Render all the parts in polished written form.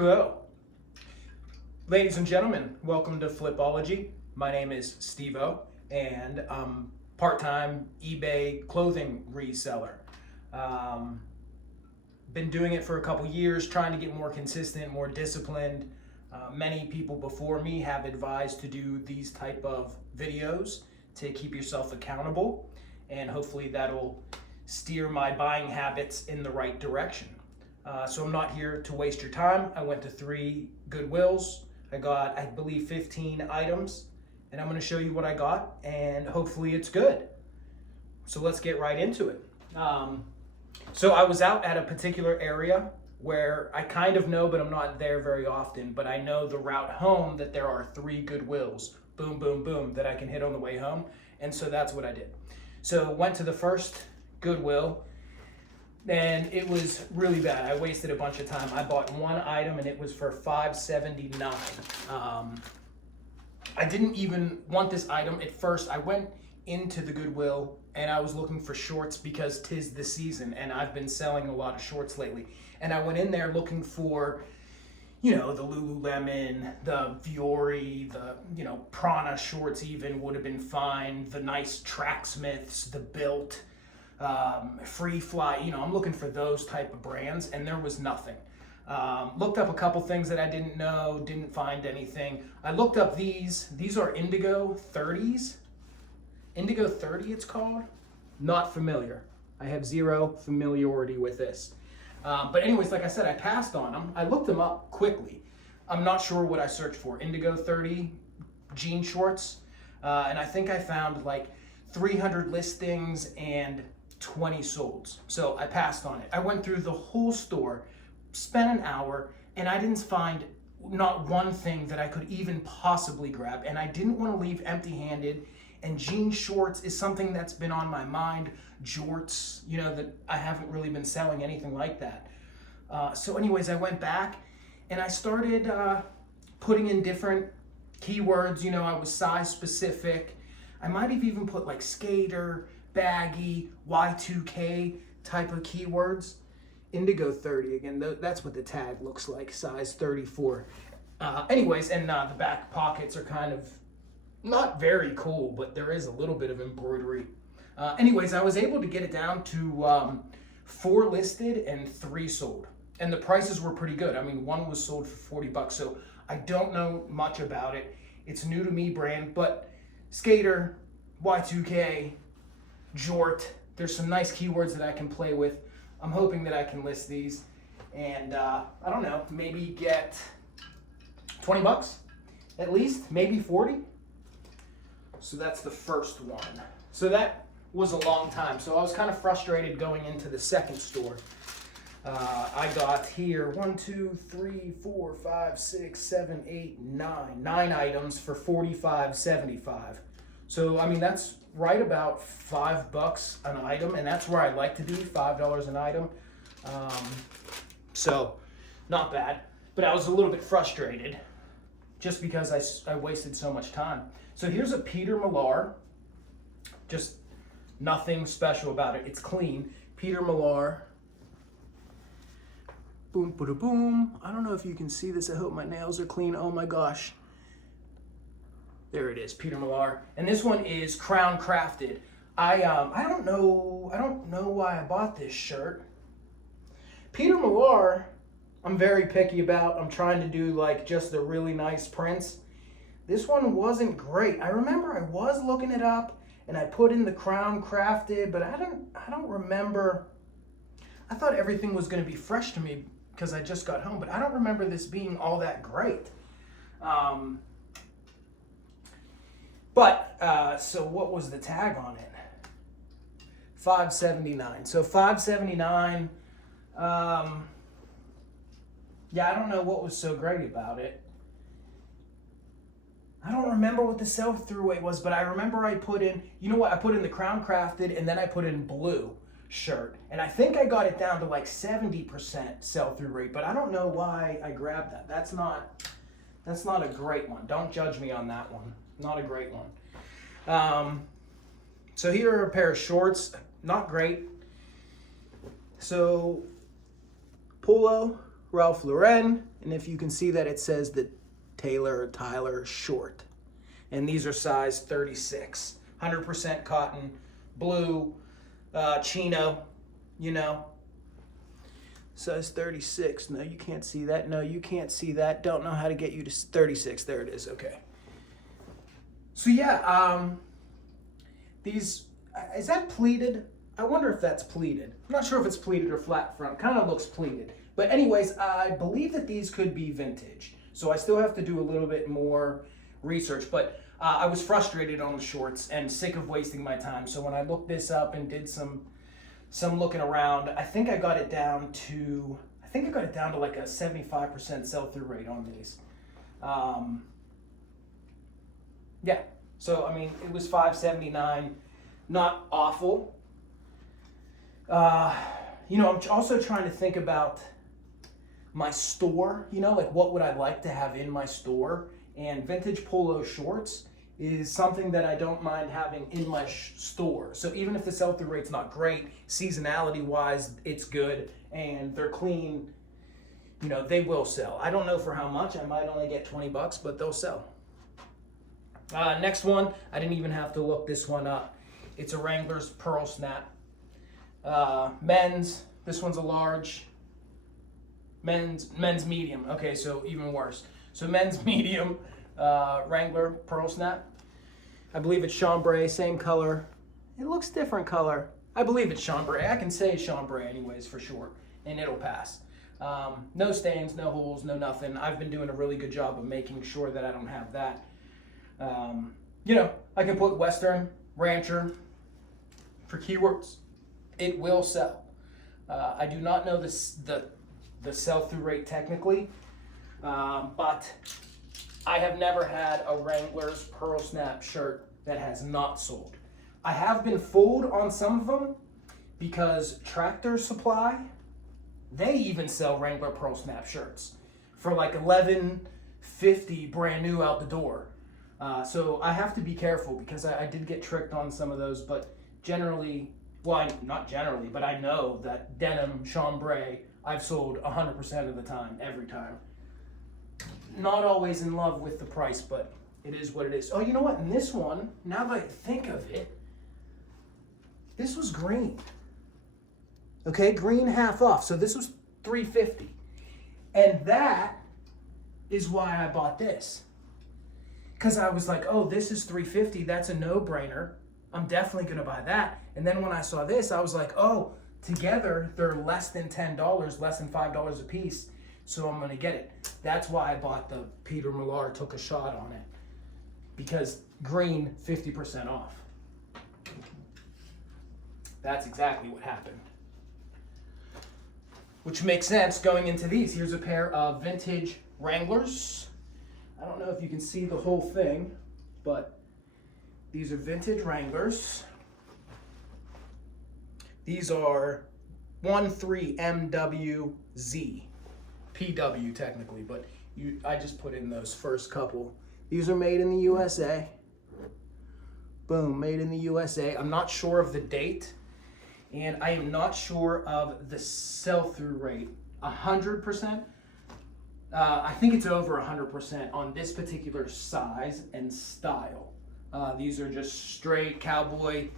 Hello. Ladies and gentlemen, welcome to Flipology. My name is Steve-O, and I'm part-time eBay clothing reseller. Been doing it for a couple years, trying to get more consistent, more disciplined. Many people before me have advised to do these type of videos to keep yourself accountable, and hopefully that'll steer my buying habits in the right direction. So I'm not here to waste your time. I went to 3 Goodwills. I got, I believe, 15 items, and I'm going to show you what I got, and hopefully it's good. So let's get right into it. So I was out at a particular area where I kind of know, but I'm not there very often, but I know the route home that there are 3 Goodwills, boom, boom, boom, that I can hit on the way home, and so that's what I did. So went to the first Goodwill, and it was really bad. I wasted a bunch of time. I bought one item and it was for $5.79. I didn't even want this item at first. I went into the Goodwill and I was looking for shorts because 'tis the season and I've been selling a lot of shorts lately. And I went in there looking for, you know, the Lululemon, the Fiore, the, you know, Prana shorts even would have been fine. The nice Tracksmiths, the Built, Free Fly, you know, I'm looking for those type of brands, and there was nothing. Looked up a couple things that I didn't know, didn't find anything. I looked up these are Indigo 30s. Indigo 30 it's called. Not familiar. I have zero familiarity with this. But anyways, like I said, I passed on them. I looked them up quickly. I'm not sure what I searched for. Indigo 30 jean shorts. And I think I found like 300 listings and 20 solds. So I passed on it. I went through the whole store, spent an hour, and I didn't find not one thing that I could even possibly grab. And I didn't want to leave empty-handed. And jean shorts is something that's been on my mind. Jorts, you know, that I haven't really been selling anything like that. So anyways, I went back and I started putting in different keywords. You know, I was size specific. I might have even put like skater, baggy, Y2K type of keywords. Indigo 30, again, that's what the tag looks like, size 34. Anyways, and the back pockets are kind of not very cool, but there is a little bit of embroidery. Anyways, I was able to get it down to 4 listed and 3 sold. And the prices were pretty good. I mean, one was sold for $40, so I don't know much about it. It's new to me brand, but skater, Y2K, jort, there's some nice keywords that I can play with. I'm hoping that I can list these and I don't know, maybe get $20 at least, maybe 40. So that's the first one. So that was a long time. So I was kind of frustrated going into the second store. I got here 1, 2, 3, 4, 5, 6, 7, 8, 9 items for $45.75. So I mean that's right about $5 an item, and that's where I like to be, $5 an item. So not bad, but I was a little bit frustrated just because I wasted so much time. So here's a Peter Millar, just nothing special about it. It's clean. Peter Millar. Boom, boom, boom. I don't know if you can see this. I hope my nails are clean. Oh my gosh. There it is, Peter Millar. And this one is Crown Crafted. I don't know why I bought this shirt. Peter Millar, I'm very picky about. I'm trying to do like just the really nice prints. This one wasn't great. I remember I was looking it up and I put in the Crown Crafted, but I don't remember. I thought everything was going to be fresh to me because I just got home, but I don't remember this being all that great. So what was the tag on it? $5.79. So $5.79. Yeah, I don't know what was so great about it. I don't remember what the sell-through rate was, but I remember I put in, you know what? I put in the Crown Crafted and then I put in blue shirt. And I think I got it down to like 70% sell-through rate, but I don't know why I grabbed that. That's not a great one. Don't judge me on that one. Not a great one. So here are a pair of shorts. Not great. So polo Ralph Lauren, and if you can see that it says that Tyler short. And these are size 36. 100% cotton, blue, chino, you know. Size 36. No, you can't see that. No, you can't see that. Don't know how to get you to 36. There it is. Okay. So yeah, these, is that pleated? I wonder if that's pleated. I'm not sure if it's pleated or flat front. Kind of looks pleated. But anyways, I believe that these could be vintage. So I still have to do a little bit more research. But I was frustrated on the shorts and sick of wasting my time. So when I looked this up and did some looking around, I think I got it down to like a 75% sell-through rate on these. Yeah. So I mean, it was $5.79. Not awful. You know, I'm also trying to think about my store, you know, like what would I like to have in my store? And vintage polo shorts is something that I don't mind having in my store. So even if the sell-through rate's not great, seasonality-wise, it's good, and they're clean, you know, they will sell. I don't know for how much. I might only get 20 bucks, but they'll sell. Next one, I didn't even have to look this one up. It's a Wrangler's Pearl Snap. Men's, this one's a large. Men's medium. Okay, so even worse. So men's medium, Wrangler Pearl Snap. I believe it's chambray, same color. It looks different color. I believe it's chambray. I can say chambray anyways for sure, and it'll pass. No stains, no holes, no nothing. I've been doing a really good job of making sure that I don't have that. You know, I can put Western, Rancher for keywords. It will sell. I do not know the sell-through rate technically, but I have never had a Wrangler's Pearl Snap shirt that has not sold. I have been fooled on some of them because Tractor Supply, they even sell Wrangler Pearl Snap shirts for like $11.50 brand new out the door. So I have to be careful because I did get tricked on some of those, but generally, well, not generally, but I know that denim, chambray, I've sold 100% of the time, every time. Not always in love with the price, but it is what it is. Oh, you know what? In this one, now that I think of it, this was green. Okay, green half off. So this was $3.50. And that is why I bought this. Because I was like, oh, this is $3.50. That's a no-brainer. I'm definitely going to buy that. And then when I saw this, I was like, oh, together they're less than $10, less than $5 a piece. So I'm going to get it. That's why I bought the Peter Millar Took a Shot on it. Because green, 50% off. That's exactly what happened. Which makes sense going into these. Here's a pair of vintage Wranglers. I don't know if you can see the whole thing, but these are vintage Wranglers. These are 13MWZ. PW technically, but I just put in those first couple. These are made in the USA. Boom, made in the USA. I'm not sure of the date, and I am not sure of the sell-through rate. 100%? I think it's over 100% on this particular size and style. These are just straight cowboy,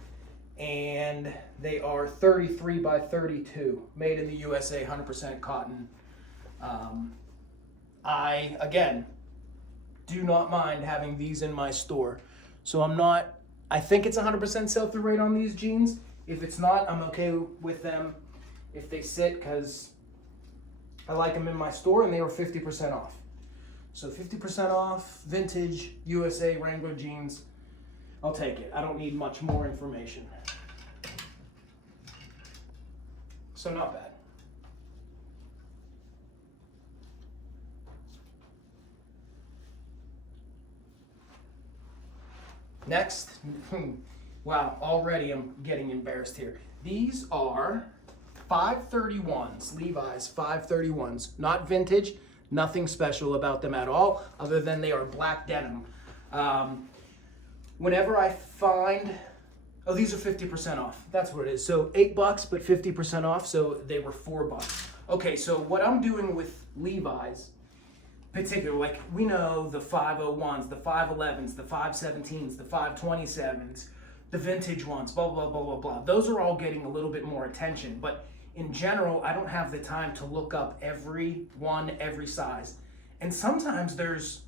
and they are 33 by 32, made in the USA, 100% cotton. I, again, do not mind having these in my store. So I think it's 100% sell-through rate on these jeans. If it's not, I'm okay with them if they sit, because I like them in my store and they were 50% off. So 50% off, vintage USA Wrangler jeans. I'll take it. I don't need much more information. So not bad. Next, wow, already I'm getting embarrassed here. These are 531s, Levi's 531s, not vintage, nothing special about them at all, other than they are black denim. Whenever I find, oh, these are 50% off, that's what it is. So $8, but 50% off, so they were $4. Okay, so what I'm doing with Levi's, particularly, like we know the 501s, the 511s, the 517s, the 527s, the vintage ones, blah, blah, blah, blah, blah. Those are all getting a little bit more attention. But in general, I don't have the time to look up every one, every size. And sometimes there's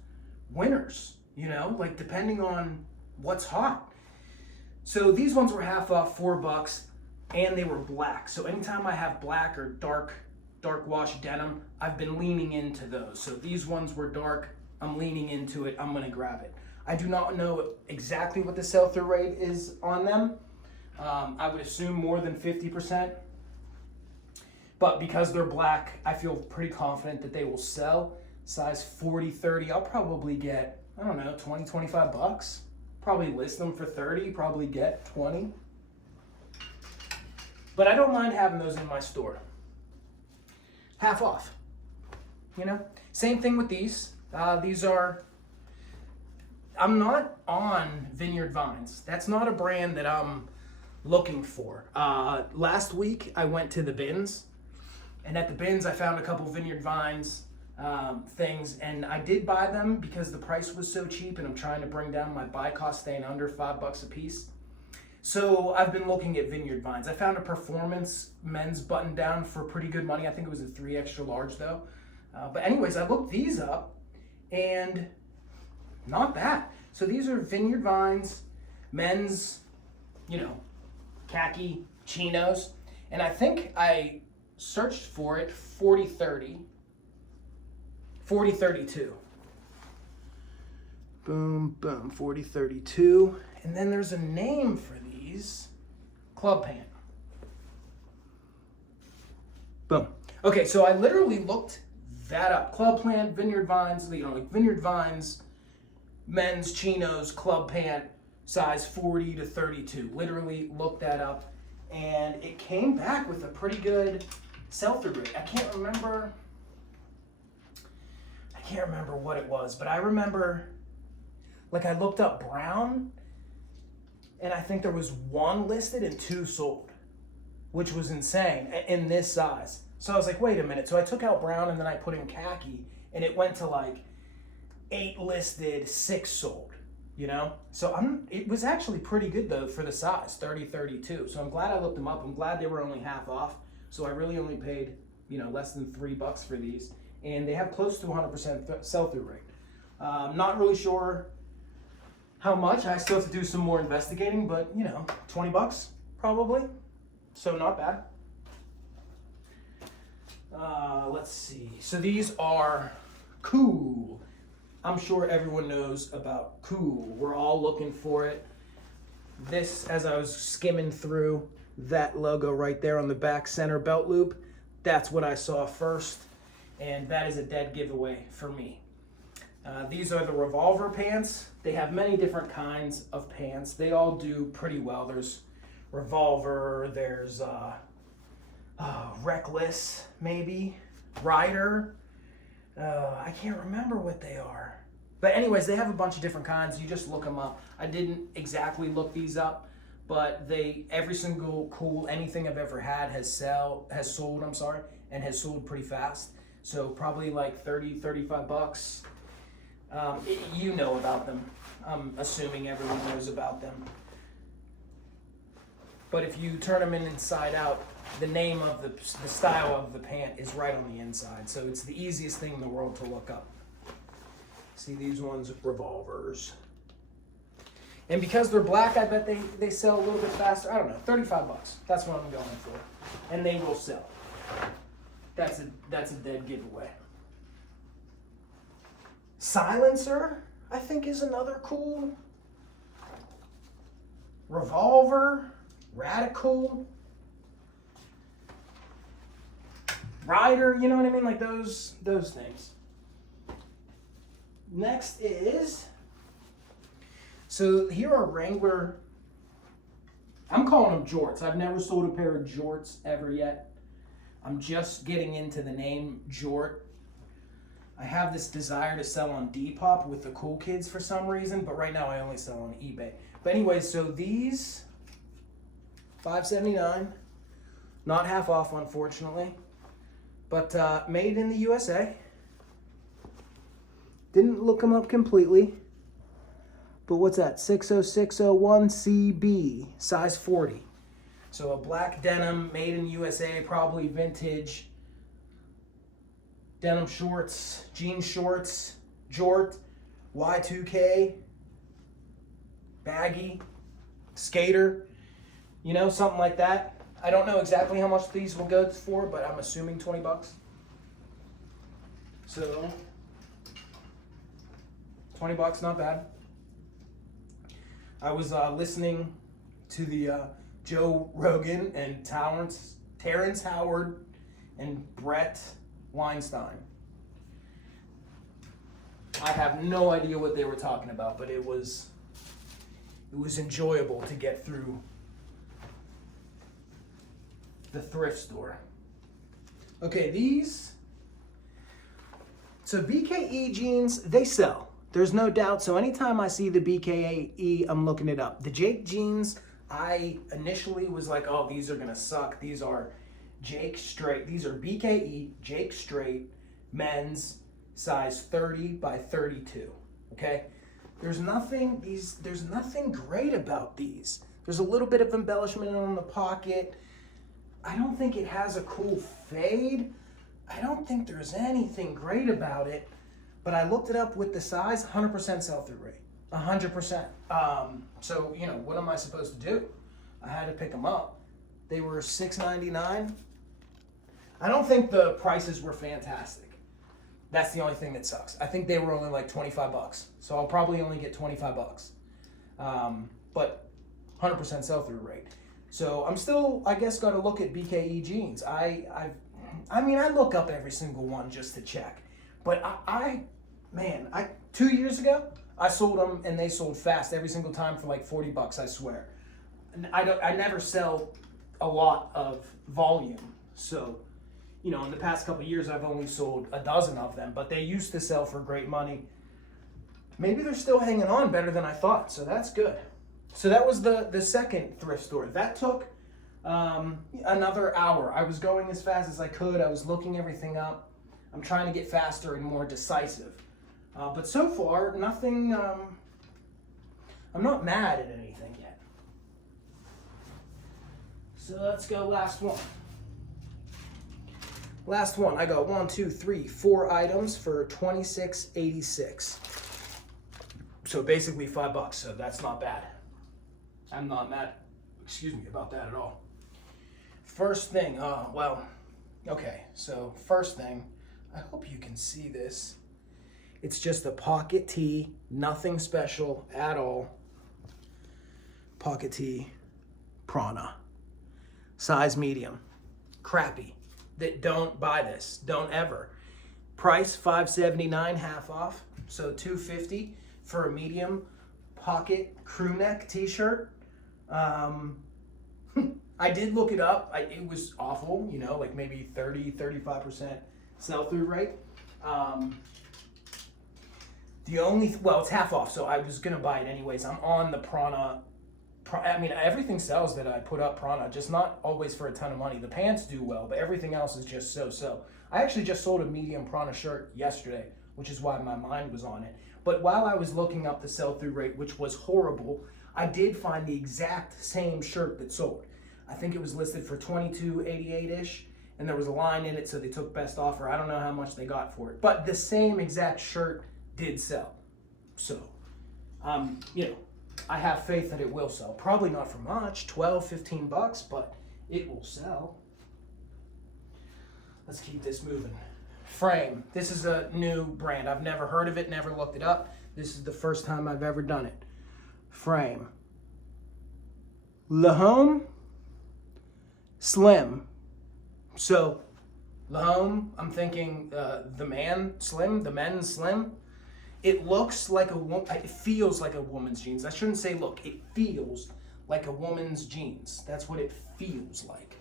winners, you know, like depending on what's hot. So these ones were half off, $4, and they were black. So anytime I have black or dark wash denim, I've been leaning into those. So these ones were dark, I'm leaning into it, I'm gonna grab it. I do not know exactly what the sell-through rate is on them. I would assume more than 50%. But because they're black, I feel pretty confident that they will sell. Size 40, 30, I'll probably get, I don't know, 20, 25 bucks. Probably list them for 30, probably get 20. But I don't mind having those in my store. Half off, you know? Same thing with these. These are, I'm not on Vineyard Vines. That's not a brand that I'm looking for. Last week I went to the bins, and at the bins I found a couple Vineyard Vines things, and I did buy them because the price was so cheap, and I'm trying to bring down my buy cost, staying under $5 a piece. So I've been looking at Vineyard Vines. I found a performance men's button down for pretty good money. I think it was a 3 extra large though. But anyways, I looked these up, and not bad. So these are Vineyard Vines, men's, you know, khaki chinos. And I think I searched for it 40-30, 40-32. Boom, boom, 40-32. And then there's a name for these, club pant. Boom. Okay, so I literally looked that up. Club pant, Vineyard Vines, you know, like Vineyard Vines, men's chinos, club pant, size 40-32. Literally looked that up, and it came back with a pretty good sell-through rate. I can't remember what it was, but I remember, like, I looked up brown, and I think there was 1 listed and 2 sold, which was insane in this size. So I was like, wait a minute. So I took out brown, and then I put in khaki, and it went to like 8 listed, 6 sold, you know? So it was actually pretty good though for the size, 30-32. So I'm glad I looked them up. I'm glad they were only half off. So I really only paid, you know, less than $3 for these. And they have close to 100% sell-through rate. Not really sure how much. I still have to do some more investigating, but you know, 20 bucks probably. So not bad. Let's see. So these are Cool. I'm sure everyone knows about Cool. We're all looking for it. This, as I was skimming through, that logo right there on the back center belt loop, that's what I saw first, and that is a dead giveaway for me. These are the revolver pants. They have many different kinds of pants. They all do pretty well. There's revolver, there's reckless, maybe, rider. I can't remember what they are. But anyways, they have a bunch of different kinds. You just look them up. I didn't exactly look these up, but every single Cool, anything I've ever had has sold, and has sold pretty fast. So probably like 30, 35 bucks. You know about them. I'm assuming everyone knows about them. But if you turn them inside out, the name of the style of the pant is right on the inside. So it's the easiest thing in the world to look up. See these ones, revolvers. And because they're black, I bet they sell a little bit faster. I don't know, 35 bucks. That's what I'm going for. And they will sell. That's a dead giveaway. Silencer, I think, is another Cool. Revolver, Radical, Rider, you know what I mean? Like those things. Next is, so here are Wrangler, I'm calling them jorts. I've never sold a pair of jorts ever yet. I'm just getting into the name jort. I have this desire to sell on Depop with the cool kids for some reason, but right now I only sell on eBay. But anyway, so these, $5.79, not half off, unfortunately, But made in the USA. Didn't look them up completely. But what's that? 60601 CB, size 40. So a black denim, made in USA, probably vintage. Denim shorts, jean shorts, jort, Y2K, baggy, skater, you know, something like that. I don't know exactly how much these will go for, but I'm assuming 20 bucks. So, 20 bucks, not bad. I was listening to the Joe Rogan and Terrence Howard and Brett Weinstein. I have no idea what they were talking about, but it was enjoyable to get through the thrift store. Okay, so BKE jeans, they sell. There's no doubt. So anytime I see the BKE, I'm looking it up. The Jake jeans, I initially was like, oh, these are gonna suck. These are Jake Straight. These are BKE Jake Straight men's, size 30 by 32. Okay, there's nothing great about these. There's a little bit of embellishment on the pocket. I don't think it has a cool fade. I don't think there's anything great about it. But I looked it up with the size, 100% sell-through rate, 100%. So, you know, what am I supposed to do? I had to pick them up. They were $6.99. I don't think the prices were fantastic. That's the only thing that sucks. I think they were only like 25 bucks. So I'll probably only get 25 bucks. But 100% sell-through rate. So I'm still, I guess, got to look at BKE jeans. I mean, I look up every single one just to check. But I 2 years ago, I sold them and they sold fast every single time for like 40 bucks, I swear. I never sell a lot of volume. So, you know, in the past couple of years, I've only sold a dozen of them, but they used to sell for great money. Maybe they're still hanging on better than I thought, so that's good. So that was the second thrift store. That took another hour. I was going as fast as I could. I was looking everything up. I'm trying to get faster and more decisive. But so far, nothing, I'm not mad at anything yet. So let's go last one. Last one, I got 4 items for $26.86. So basically $5, so that's not bad. I'm not mad, about that at all. First thing, so first thing, I hope you can see this. It's just a pocket tee, nothing special at all. Pocket tee, Prana, size medium, crappy. Don't buy this, don't ever. Price $5.79, half off, so $2.50 for a medium pocket crew neck t-shirt. I did look it up. It was awful, you know, like maybe 35% sell-through rate. It's half off, so I was gonna buy it anyways. I'm on the Prana. I mean, everything sells that I put up Prana, just not always for a ton of money. The pants do well, but everything else is just so. I actually just sold a medium Prana shirt yesterday, which is why my mind was on it. But while I was looking up the sell-through rate, which was horrible, I did find the exact same shirt that sold. I think it was listed for $22.88-ish, and there was a line in it, so they took best offer. I don't know how much they got for it, but the same exact shirt did sell. So, you know, I have faith that it will sell. Probably not for much, 12, 15 bucks, but it will sell. Let's keep this moving. Frame. This is a new brand. I've never heard of it, never looked it up. This is the first time I've ever done it. Frame. Lahome Slim. So, Lahome, I'm thinking the man Slim, the men Slim. It looks like it feels like a woman's jeans. I shouldn't say look, it feels like a woman's jeans. That's what it feels like.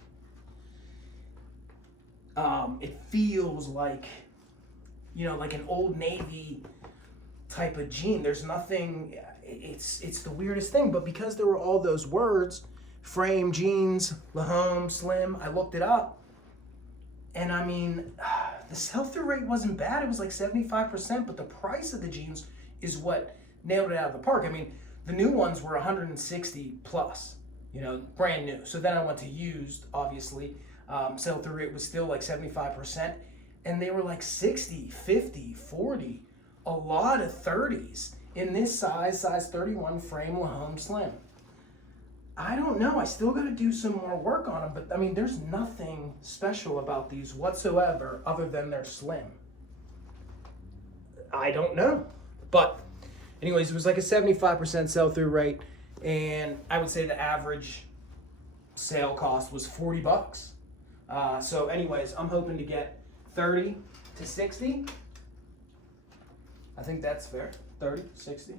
It feels like, you know, like an Old Navy type of jean. There's nothing, it's the weirdest thing, but because there were all those words, frame, jeans, Lahome, Slim, I looked it up. And I mean, the sell-through rate wasn't bad. It was like 75%, but the price of the jeans is what nailed it out of the park. I mean, the new ones were 160 plus, you know, brand new. So then I went to used, obviously. Sell-through rate was still like 75%. And they were like 60, 50, 40, a lot of 30s in this size 31 frame Lahome Slim. I don't know. I still got to do some more work on them, but I mean, there's nothing special about these whatsoever other than they're slim. I don't know. But anyways, it was like a 75% sell-through rate, and I would say the average sale cost was $40. So anyways, I'm hoping to get 30 to 60. I think that's fair. 30, 60.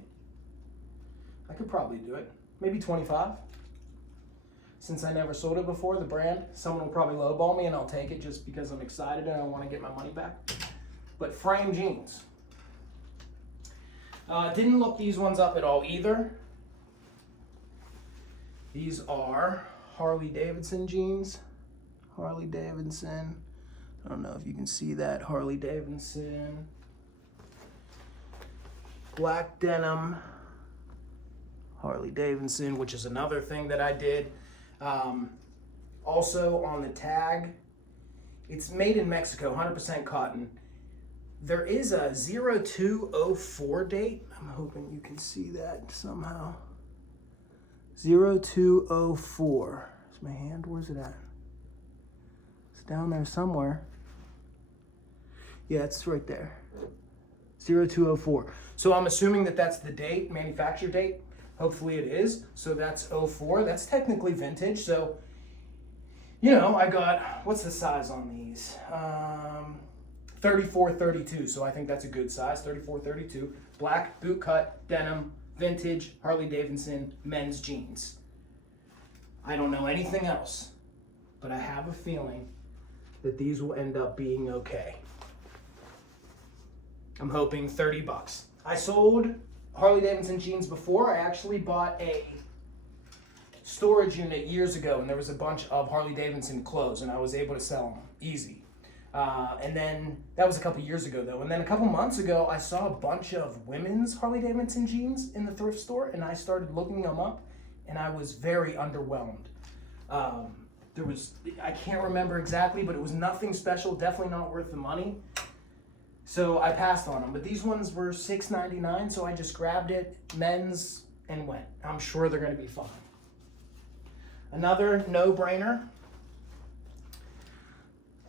I could probably do it. Maybe 25. Since I never sold it before, the brand, someone will probably lowball me and I'll take it just because I'm excited and I want to get my money back. But frame jeans. Didn't look these ones up at all either. These are Harley Davidson jeans. Harley Davidson. I don't know if you can see that. Harley Davidson. Black denim. Harley Davidson, which is another thing that I did. Also on the tag, it's made in Mexico, 100% cotton. There is a 0204 date. I'm hoping you can see that somehow. 0204. Is my hand? Where's it at? It's down there somewhere. Yeah, it's right there. 0204. So I'm assuming that that's the date, manufacture date. Hopefully it is. So that's 04. That's technically vintage. So, you know, I got, what's the size on these? 34, 32. So I think that's a good size, 34, 32. Black, boot cut, denim, vintage, Harley Davidson, men's jeans. I don't know anything else, but I have a feeling that these will end up being okay. I'm hoping $30. I sold Harley Davidson jeans before. I actually bought a storage unit years ago, and there was a bunch of Harley Davidson clothes, and I was able to sell them easy. And then that was a couple years ago though. And then a couple months ago, I saw a bunch of women's Harley Davidson jeans in the thrift store, and I started looking them up, and I was very underwhelmed. I can't remember exactly, but it was nothing special, definitely not worth the money. So I passed on them, but these ones were $6.99, so I just grabbed it, men's, and went. I'm sure they're going to be fine. Another no-brainer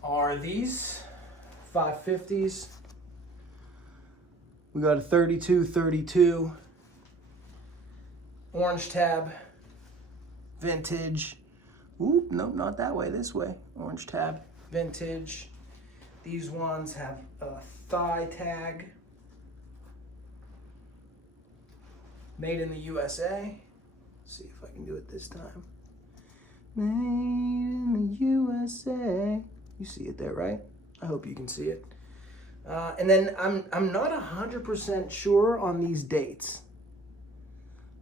are these 550s. We got a 32, orange tab, vintage. Oop, nope, not that way, this way. Orange tab, vintage. These ones have a thigh tag. Made in the USA. Let's see if I can do it this time. Made in the USA. You see it there, right? I hope you can see it. And then I'm not 100% sure on these dates.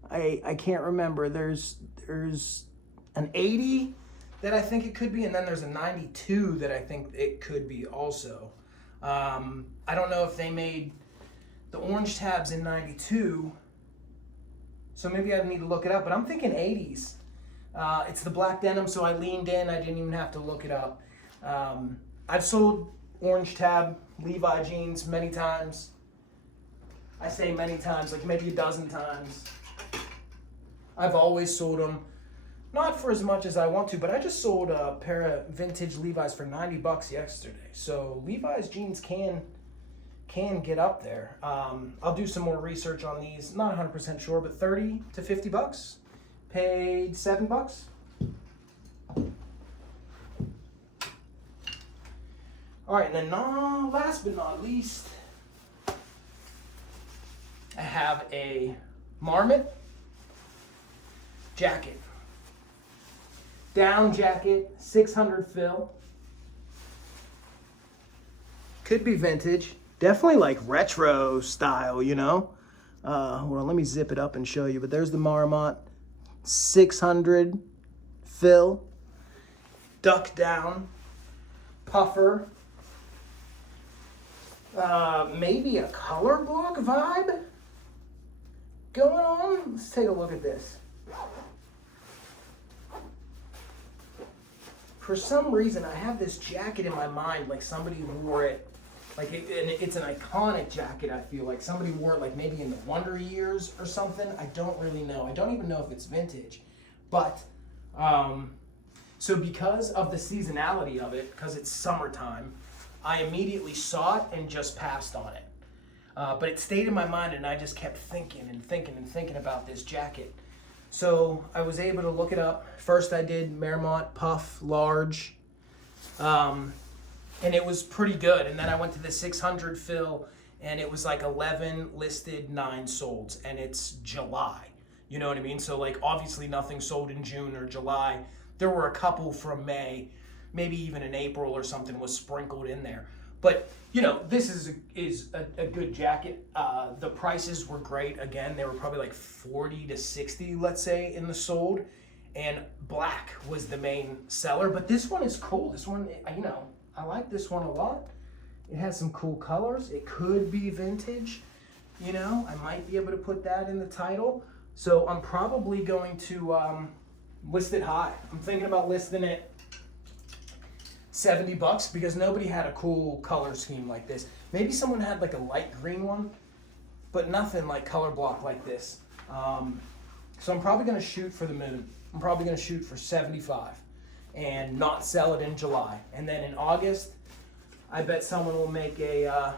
I can't remember. There's an 80 that I think it could be, and then there's a 92 that I think it could be also. I don't know if they made the orange tabs in 92, so maybe I need to look it up, but I'm thinking 80s. It's the black denim, so I leaned in. I didn't even have to look it up. I've sold orange tab Levi jeans many times. I say many times, like maybe a dozen times. I've always sold them. Not for as much as I want to, but I just sold a pair of vintage Levi's for $90 yesterday. So Levi's jeans can get up there. I'll do some more research on these. Not 100% sure, but 30 to $50. Paid $7. All right, and then last but not least, I have a Marmot jacket. Down jacket, 600 fill. Could be vintage. Definitely like retro style, you know. Hold on, let me zip it up and show you. But there's the Marmot, 600 fill. Duck down. puffer. Maybe a color block vibe going on. Let's take a look at this. For some reason, I have this jacket in my mind, like somebody wore it, like it's an iconic jacket. I feel like somebody wore it, like maybe in the Wonder Years or something. I don't really know. I don't even know if it's vintage, but so because of the seasonality of it, because it's summertime, I immediately saw it and just passed on it. But it stayed in my mind, and I just kept thinking and thinking and thinking about this jacket. So I was able to look it up. First I did Mermont Puff Large, and it was pretty good. And then I went to the 600 fill, and it was like 11 listed, 9 sold, and it's July. You know what I mean? So like obviously nothing sold in June or July. There were a couple from May, maybe even in April or something was sprinkled in there. But, you know, this is a good jacket. The prices were great. Again, they were probably like 40 to 60, let's say, in the sold. And black was the main seller. But this one is cool. This one, you know, I like this one a lot. It has some cool colors. It could be vintage. You know, I might be able to put that in the title. So I'm probably going to list it high. I'm thinking about listing it $70 because nobody had a cool color scheme like this. Maybe someone had like a light green one, but nothing like color block like this. So I'm probably going to shoot for the moon. I'm probably going to shoot for 75 and not sell it in July. And then in August, I bet someone will make a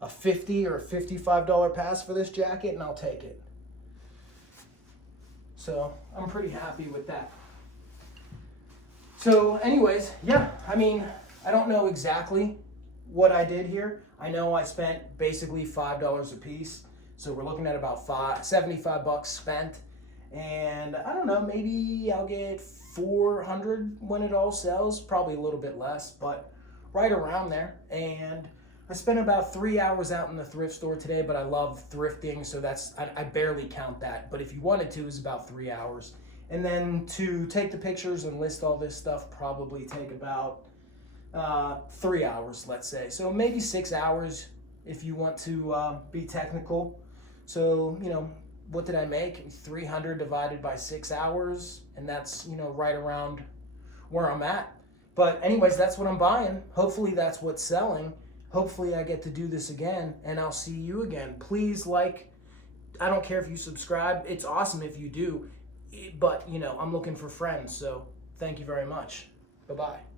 $50 or $55 pass for this jacket, and I'll take it. So I'm pretty happy with that. So anyways, yeah, I mean, I don't know exactly what I did here. I know I spent basically $5 a piece. So we're looking at about $75 spent. And I don't know, maybe I'll get 400 when it all sells, probably a little bit less, but right around there. And I spent about 3 hours out in the thrift store today, but I love thrifting, so I barely count that. But if you wanted to, it's about 3 hours. And then to take the pictures and list all this stuff probably take about 3 hours, let's say. So maybe 6 hours if you want to be technical. So, you know, what did I make? 300 divided by 6 hours, and that's, you know, right around where I'm at. But anyways, that's what I'm buying. Hopefully that's what's selling. Hopefully I get to do this again, and I'll see you again. Please like, I don't care if you subscribe. It's awesome if you do. But, you know, I'm looking for friends, so thank you very much. Bye-bye.